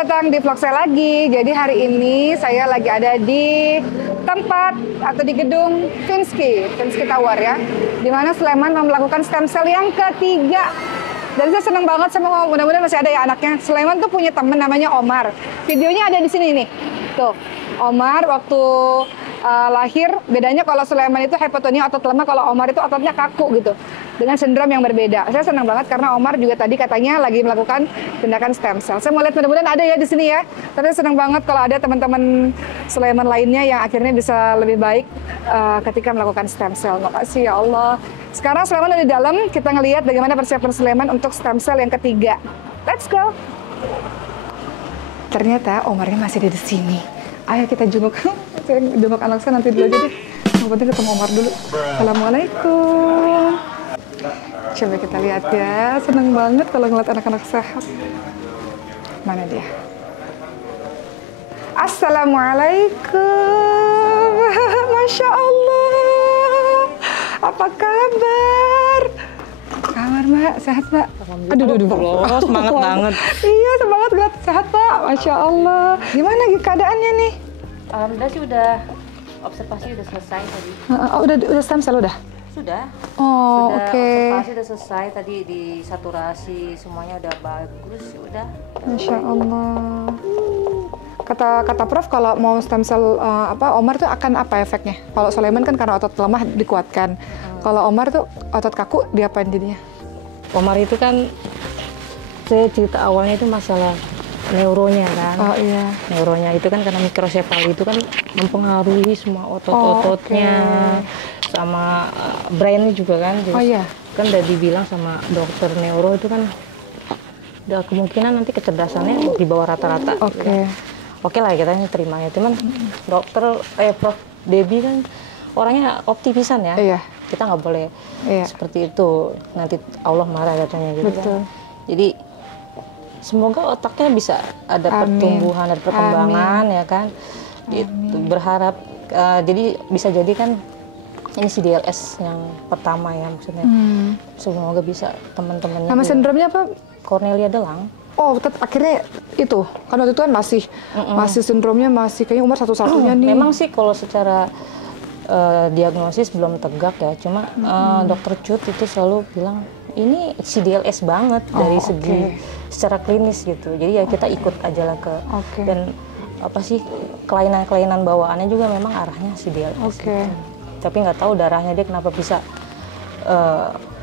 Selamat datang di vlog saya lagi. Jadi hari ini saya lagi ada di tempat atau di gedung Finsky Tower ya. Dimana Sleman mau melakukan stem cell yang ketiga. Dan saya seneng banget sama mudah-mudahan masih ada ya anaknya. Sleman tuh punya temen namanya Omar. Videonya ada di sini nih. Tuh, Omar waktu lahir, bedanya kalau Sleman itu hypotonia otot lemah, kalau Omar itu ototnya kaku gitu. Dengan sindrom yang berbeda. Saya senang banget karena Omar juga tadi katanya lagi melakukan tindakan stem cell. Saya mau lihat mudah-mudahan ada ya di sini ya. Tapi senang banget kalau ada teman-teman Sleman lainnya yang akhirnya bisa lebih baik ketika melakukan stem cell. Makasih ya Allah. Sekarang Sleman udah di dalam, kita ngelihat bagaimana persiapan Sleman untuk stem cell yang ketiga. Let's go. Ternyata Omarnya masih di sini. Ayo kita jenguk. Saya jenguk anak saya nanti dulu aja deh. Yang penting ketemu Omar dulu. Assalamualaikum. Coba kita lihat ya, seneng banget kalau ngeliat anak-anak sehat. Mana dia? Assalamualaikum. Masya Allah. Apa kabar? Kabar Mbak, sehat Mbak? Aduh, semangat banget. Iya, semangat banget, sehat Pak. Masya Allah. Gimana keadaannya nih? Alhamdulillah sih udah observasi udah selesai tadi. Oh, udah stem cell udah? Sudah. Oh, sudah oke. Observasi udah selesai tadi, di saturasi semuanya udah bagus, udah. Masya Allah. Kata Prof kalau mau stem cell Omar tuh akan apa efeknya? Kalau Sulaiman kan karena otot lemah dikuatkan. Kalau Omar tuh otot kaku diapain jadinya? Omar itu kan saya cerita awalnya itu masalah neuronya kan. Oh iya. Neuronya itu kan karena mikrosefali itu kan mempengaruhi semua otot-ototnya. Sama brain juga kan. Jadi oh iya. Kan udah dibilang sama dokter neuro itu kan udah kemungkinan nanti kecerdasannya di bawah rata-rata. Oke lah kita terima ya. Cuman Prof Debbie kan orangnya optimisan ya. Iya. Kita nggak boleh seperti itu. Nanti Allah marah katanya gitu. Betul. Kan. Jadi semoga otaknya bisa ada pertumbuhan, ada perkembangan. Amin. Ya kan. Gitu. Berharap jadi bisa jadi kan ini CDLS yang pertama ya maksudnya. Semoga bisa teman-temannya. Nama sindromnya apa? Cornelia Delang. Oh, akhirnya itu. Karena waktu itu kan masih sindromnya masih kayaknya umur satu-satunya nih. Memang sih kalau secara diagnosis belum tegak ya. Cuma dokter Cut itu selalu bilang ini CDLS banget dari segi secara klinis gitu. Jadi ya kita ikut aja lah ke dan apa sih kelainan-kelainan bawaannya juga memang arahnya CDLS. Gitu. Tapi nggak tahu darahnya dia kenapa bisa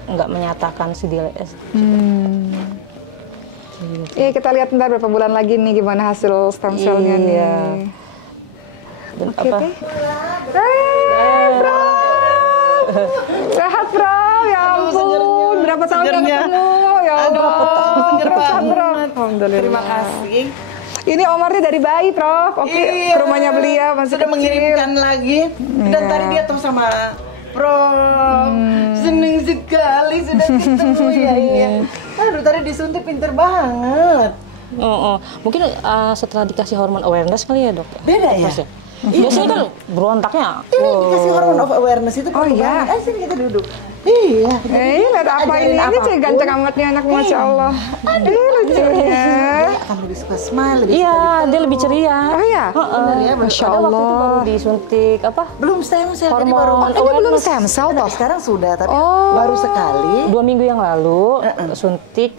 nggak menyatakan CDLS. Iya, kita lihat ntar berapa bulan lagi nih gimana hasil stem cell-nya nih. Dan apa? Bro. Sehat, Bro. Ya ampun, berapa tahun nggak ketemu? Ya Allah. Alhamdulillah. Terima kasih. Ini Omarnya dari bayi, Prof. Ke rumahnya beliau masih sudah kecil. Mengirimkan lagi. Dan tadi dia tuh sama Prof. Seneng sekali sudah ketemu ya. Iya. Aduh, tadi disuntik pinter banget. Mungkin setelah dikasih hormon awareness kali ya dok? Beda ya? Biasanya kan berontaknya. Ini dikasih hormon of awareness itu perlu banget. Ayo sini kita duduk. Iya. Lihat apa ini sih ganteng amat nih anak, Masya Allah. Lucunya. Akan lebih suka smile, lebih iya, dia lebih ceria. Oh iya? Benar ya, Masya Allah. Waktu itu baru Allah. disuntik apa? Belum stem cell, jadi Hormon. baru. Ini belum stem cell toh? Sekarang sudah, tapi baru sekali. 2 minggu yang lalu suntik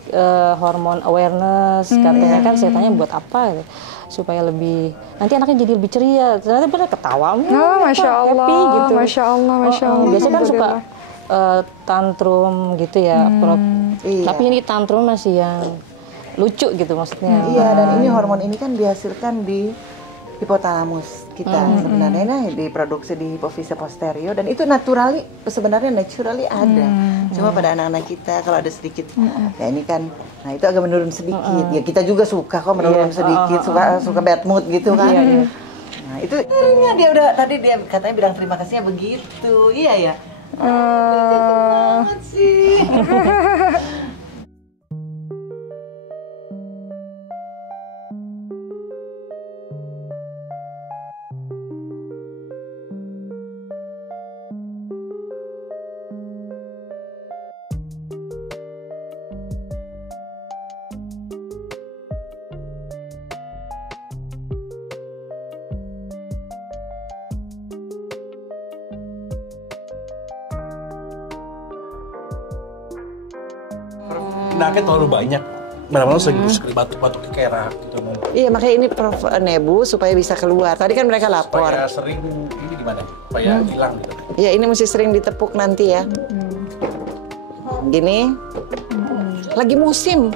hormon awareness. Katanya kan saya tanya buat apa gitu. Supaya lebih nanti anaknya jadi lebih ceria, ternyata benar ketawa, Masya Allah, happy gitu. Masya Allah, Masya Allah. Biasanya kan suka tantrum gitu ya, Prof. Iya. Tapi ini tantrum masih yang lucu gitu maksudnya. Iya, dan ini hormon ini kan dihasilkan di hipotalamus kita sebenarnya, nah diproduksi di hipofise posterior dan itu naturally ada. Cuma pada anak-anak kita kalau ada sedikit, ya ini kan, nah itu agak menurun sedikit. Ya kita juga suka kok menurun sedikit, suka bad mood gitu kan. Nah itu dia udah tadi dia katanya bilang terima kasihnya begitu, iya ya. Lucu banget sih. minaknya terlalu banyak. Malam-malam sering batuk-batuknya kayak rak gitu. Iya, makanya ini Prof Nebu supaya bisa keluar. Tadi kan mereka lapor. Supaya sering, ini gimana? Supaya hilang gitu. Ya, ini mesti sering ditepuk nanti ya. Gini. Lagi musim.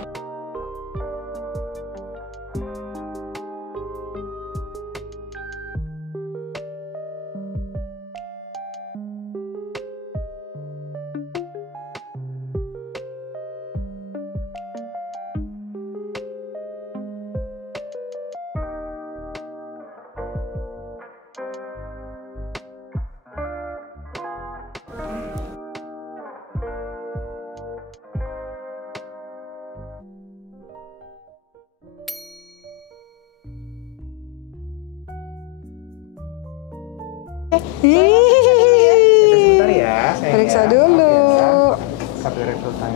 Sebentar ya, sayang Periksa ya. dulu. Sampai refill time.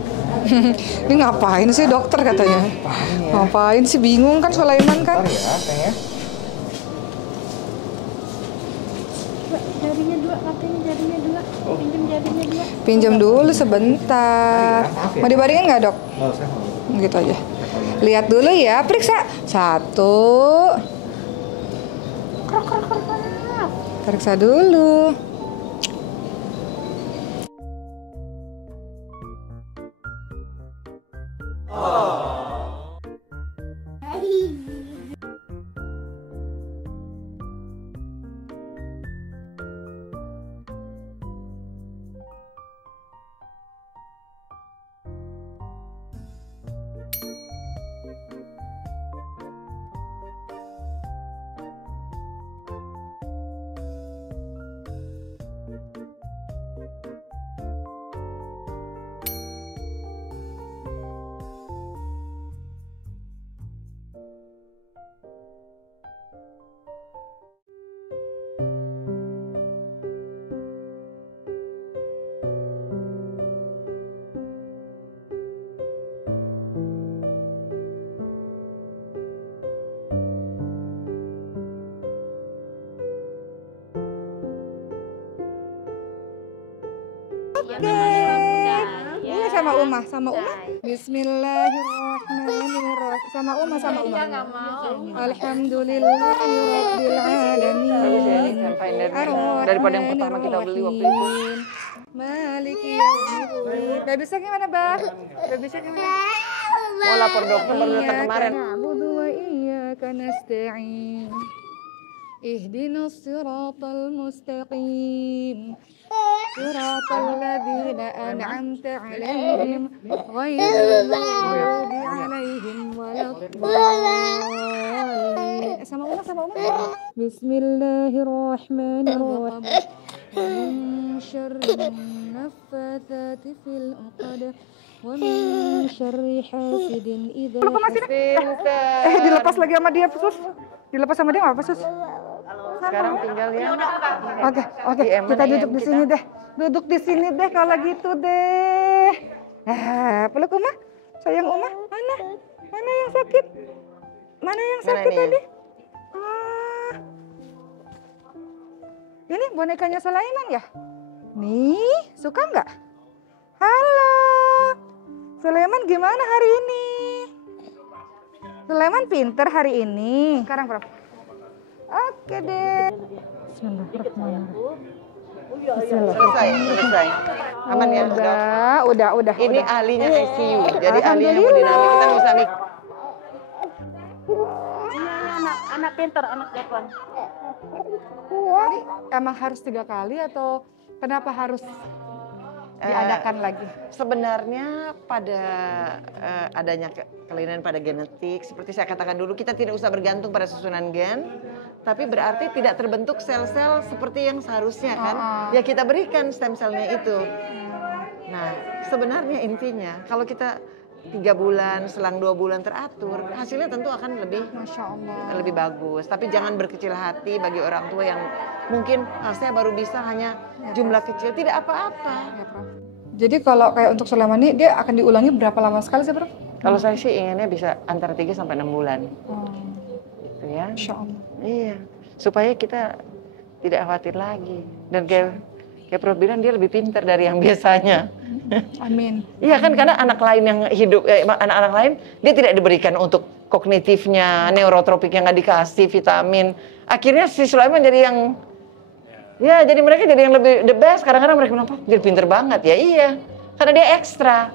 Ini ngapain sih dokter katanya? Ngapain sih, bingung kan Sulaiman kan? Bentar ya, sayang ya. Jarinya dua, katanya jarinya dua. Pinjam jarinya dua. Pinjam dulu sebentar. Maaf ya. Mau dibaringin nggak dok? Nggak usah, nggak usah. Gitu aja. Lihat dulu ya, periksa. 1. Periksa dulu. Ini sama Uma, sama Uma. Bismillahirrahmanirrahim. Sama Uma, sama Uma. Alhamdulillahirabbil alamin. Daripada yang pertama kita beli waktu itu. Maliki yaumiddin. Baby Shark gimana, Bah? Baby Shark gimana? Mau lapor dokter baru datang kemarin. Na'budu wa iyyaka nasta'in. Ihdinas siratal mustaqim. Siratal ladzina an'amta 'alaihim ghairil maghdubi 'alaihim waladdallin. Sama Uma, sama Uma. Bismillahirrahmanirrahim. Min syarrin naffatsati fil 'uqad wa min syarri hasidin idza dilepas lagi sama dia, Sus. Dilepas sama dia apa, Sus? Sekarang tinggal ya. Oke, kita duduk di sini deh. Duduk di sini deh kalau gitu deh. Peluk Uma. Sayang Uma. Mana? Mana yang sakit? Mana yang sakit ini? tadi? Ini bonekanya Sulaiman ya? Nih, suka nggak? Halo. Sulaiman gimana hari ini? Sulaiman pinter hari ini. Sekarang Prof. Oke deh. Selesai. Aman ya, dok? Udah. Ini ahlinya ICU, jadi ahlinya hemodinamik kita nggak usah mik. Anak pintar, anak jagoan. Emang harus 3 kali atau kenapa harus diadakan lagi? Sebenarnya pada adanya kelainan pada genetik, seperti saya katakan dulu, kita tidak usah bergantung pada susunan gen, tapi berarti tidak terbentuk sel-sel seperti yang seharusnya kan? Ya kita berikan stem selnya itu. Nah, sebenarnya intinya kalau kita 3 bulan, selang 2 bulan teratur, hasilnya tentu akan lebih Masya Allah. lebih bagus. Tapi jangan berkecil hati bagi orang tua yang mungkin saya baru bisa hanya jumlah kecil, tidak apa-apa. Ya, Prof. Jadi kalau kayak untuk Sulaiman ini dia akan diulangi berapa lama sekali sih, Prof? Kalau saya sih inginnya bisa antara 3 sampai 6 bulan. Gitu ya. Masya Allah. Iya, supaya kita tidak khawatir lagi. Dan kayak Prof bilang dia lebih pintar dari yang biasanya. Amin. Iya kan, karena anak lain yang hidup, anak-anak lain dia tidak diberikan untuk kognitifnya, neurotropiknya nggak dikasih vitamin. Akhirnya si Sulaiman jadi yang, ya jadi mereka jadi yang lebih the best. Kadang-kadang mereka bilang, jadi pinter banget ya, iya, karena dia ekstra.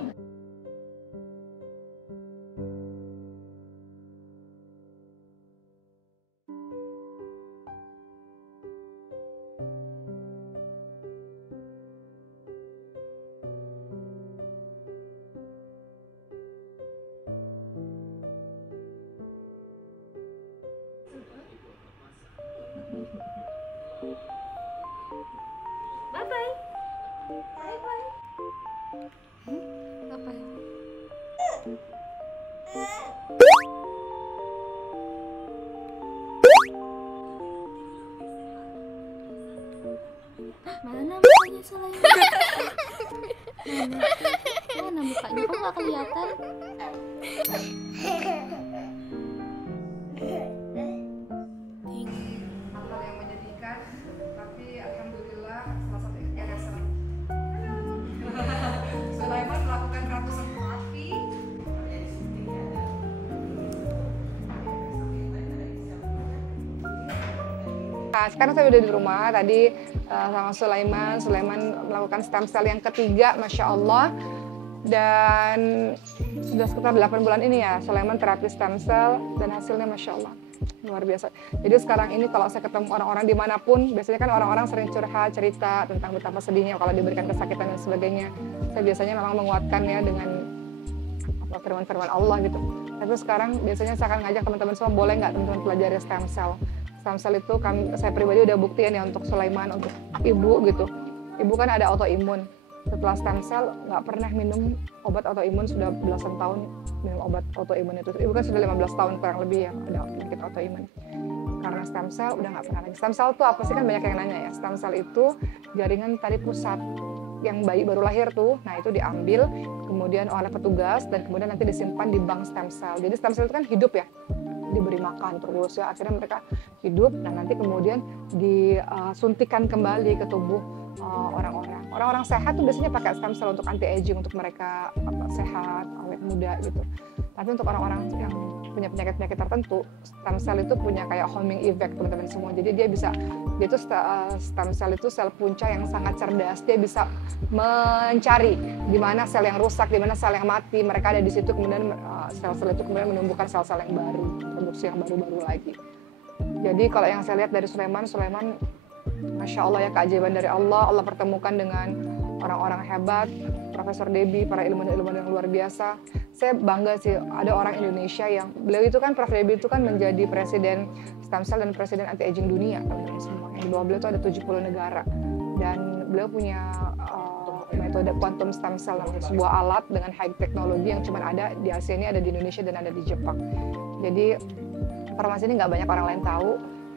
Mana mukanya Sulaiman? Mana mukanya? Kok nggak kelihatan? Hal yang menyedihkan, tapi alhamdulillah salah satu ikhtiar yang seru. Sulaiman melakukan ratusan terapi. Nah, sekarang saya udah di rumah tadi sama Sulaiman. Sulaiman melakukan stem cell yang ketiga, Masya Allah. Dan sudah sekitar 8 bulan ini ya, Sulaiman terapi stem cell dan hasilnya Masya Allah. Luar biasa. Jadi sekarang ini kalau saya ketemu orang-orang dimanapun, biasanya kan orang-orang sering curhat, cerita tentang betapa sedihnya kalau diberikan kesakitan dan sebagainya. Saya biasanya memang menguatkan ya dengan firman-firman Allah gitu. Tapi sekarang biasanya saya akan ngajak teman-teman semua, boleh nggak teman-teman pelajari stem cell. Stem cell itu saya pribadi udah buktiin ya untuk Sulaiman, untuk ibu gitu. Ibu kan ada autoimun. Setelah stem cell nggak pernah minum obat autoimun, sudah belasan tahun minum obat autoimun itu. Ibu kan sudah 15 tahun kurang lebih ya ada penyakit autoimun. Karena stem cell udah nggak pernah lagi. Stem cell itu apa sih, kan banyak yang nanya ya. Stem cell itu jaringan tadi pusat yang bayi baru lahir tuh. Nah itu diambil kemudian oleh petugas dan kemudian nanti disimpan di bank stem cell. Jadi stem cell itu kan hidup ya, diberi makan terus ya, akhirnya mereka hidup dan nanti kemudian disuntikan kembali ke tubuh orang-orang. Orang-orang sehat tuh biasanya pakai stem cell untuk anti aging, untuk mereka sehat, awet muda gitu. Tapi untuk orang-orang yang punya penyakit-penyakit tertentu, stem cell itu punya kayak homing effect teman-teman semua. Jadi dia itu stem cell itu sel punca yang sangat cerdas. Dia bisa mencari di mana sel yang rusak, di mana sel yang mati. Mereka ada di situ, kemudian sel-sel itu kemudian menumbuhkan sel-sel yang baru, produksi yang baru-baru lagi. Jadi kalau yang saya lihat dari Sulaiman, Masya Allah ya, keajaiban dari Allah. Allah pertemukan dengan orang-orang hebat, Profesor Debbie, para ilmuwan-ilmuwan yang luar biasa. Saya bangga sih ada orang Indonesia yang, beliau itu kan, Prof. Debbie itu kan menjadi presiden stem cell dan presiden anti-aging dunia, teman-teman semua. Yang di bawah beliau itu ada 70 negara. Dan beliau punya metode quantum stem cell, namanya sebuah alat dengan high teknologi yang cuma ada di Asia ini, ada di Indonesia dan ada di Jepang. Jadi informasi ini nggak banyak orang lain tahu,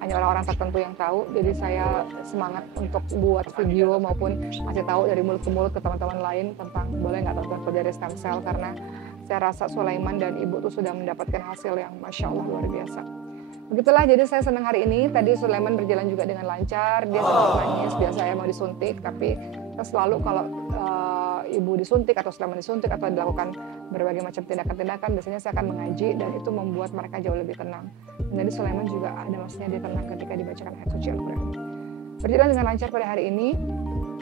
hanya orang-orang tertentu yang tahu. Jadi saya semangat untuk buat video maupun masih tahu dari mulut ke mulut ke teman-teman lain tentang boleh nggak teman-teman pelajari stem cell, karena saya rasa Sulaiman dan ibu tuh sudah mendapatkan hasil yang Masya Allah luar biasa. Begitulah, jadi saya senang hari ini. Tadi Sulaiman berjalan juga dengan lancar, dia sempat nangis, biasa ya mau disuntik, tapi selalu kalau ibu disuntik atau Sulaiman disuntik atau dilakukan berbagai macam tindakan-tindakan, biasanya saya akan mengaji dan itu membuat mereka jauh lebih tenang. Dan jadi Sulaiman juga ada maksudnya dia tenang ketika dibacakan ayat suci Al-Quran. Berjalan dengan lancar pada hari ini,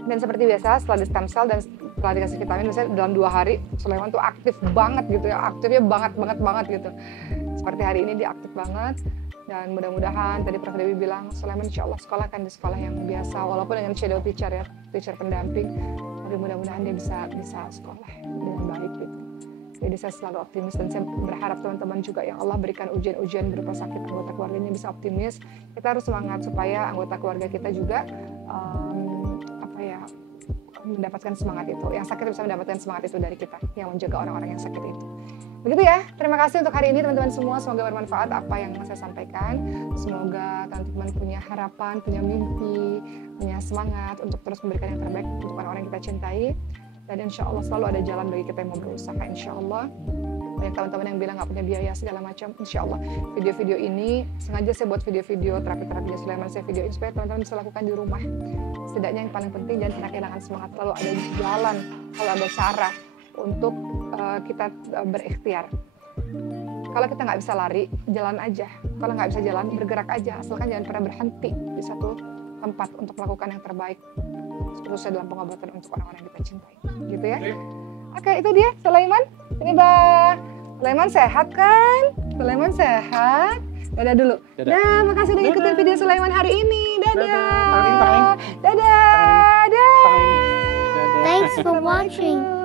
dan seperti biasa setelah di stem cell dan setelah dikasih vitamin, misalnya dalam 2 hari Sulaiman tuh aktif banget gitu ya, aktifnya banget gitu. Seperti hari ini dia aktif banget. Dan mudah-mudahan tadi Prof. Dewi bilang Sulaiman insya Allah sekolahkan di sekolah yang biasa, walaupun dengan shadow teacher ya, teacher pendamping, tapi mudah-mudahan dia bisa sekolah dengan baik gitu. Jadi saya selalu optimis dan saya berharap teman-teman juga yang Allah berikan ujian-ujian berupa sakit, anggota keluarganya bisa optimis. Kita harus semangat supaya anggota keluarga kita juga mendapatkan semangat itu. Yang sakit bisa mendapatkan semangat itu dari kita yang menjaga orang-orang yang sakit itu. Begitu ya. Terima kasih untuk hari ini teman-teman semua. Semoga bermanfaat apa yang saya sampaikan. Semoga teman-teman punya harapan, punya mimpi, punya semangat untuk terus memberikan yang terbaik untuk orang-orang yang kita cintai. Dan insya Allah selalu ada jalan bagi kita yang mau berusaha, insya Allah. Banyak teman-teman yang bilang nggak punya biaya segala macam. Insya Allah video-video ini sengaja saya buat video-video terapi-terapinya Sulaiman, saya videoin supaya teman-teman bisa lakukan di rumah. Setidaknya yang paling penting jangan pernah kehilangan semangat, lalu ada jalan, kalau ada cara untuk kita berikhtiar. Kalau kita nggak bisa lari, jalan aja. Kalau nggak bisa jalan, bergerak aja. Asalkan jangan pernah berhenti di satu tempat untuk melakukan yang terbaik. Khususnya dalam pengobatan untuk orang-orang yang kita cintai. Gitu ya. Oke, itu dia Sulaiman. Ini Mbak Sulaiman sehat kan? Sulaiman sehat? Dadah dulu. Dadah, makasih udah ngikutin video Sulaiman hari ini. Dadah. Dadah. Dadah. Thanks for watching.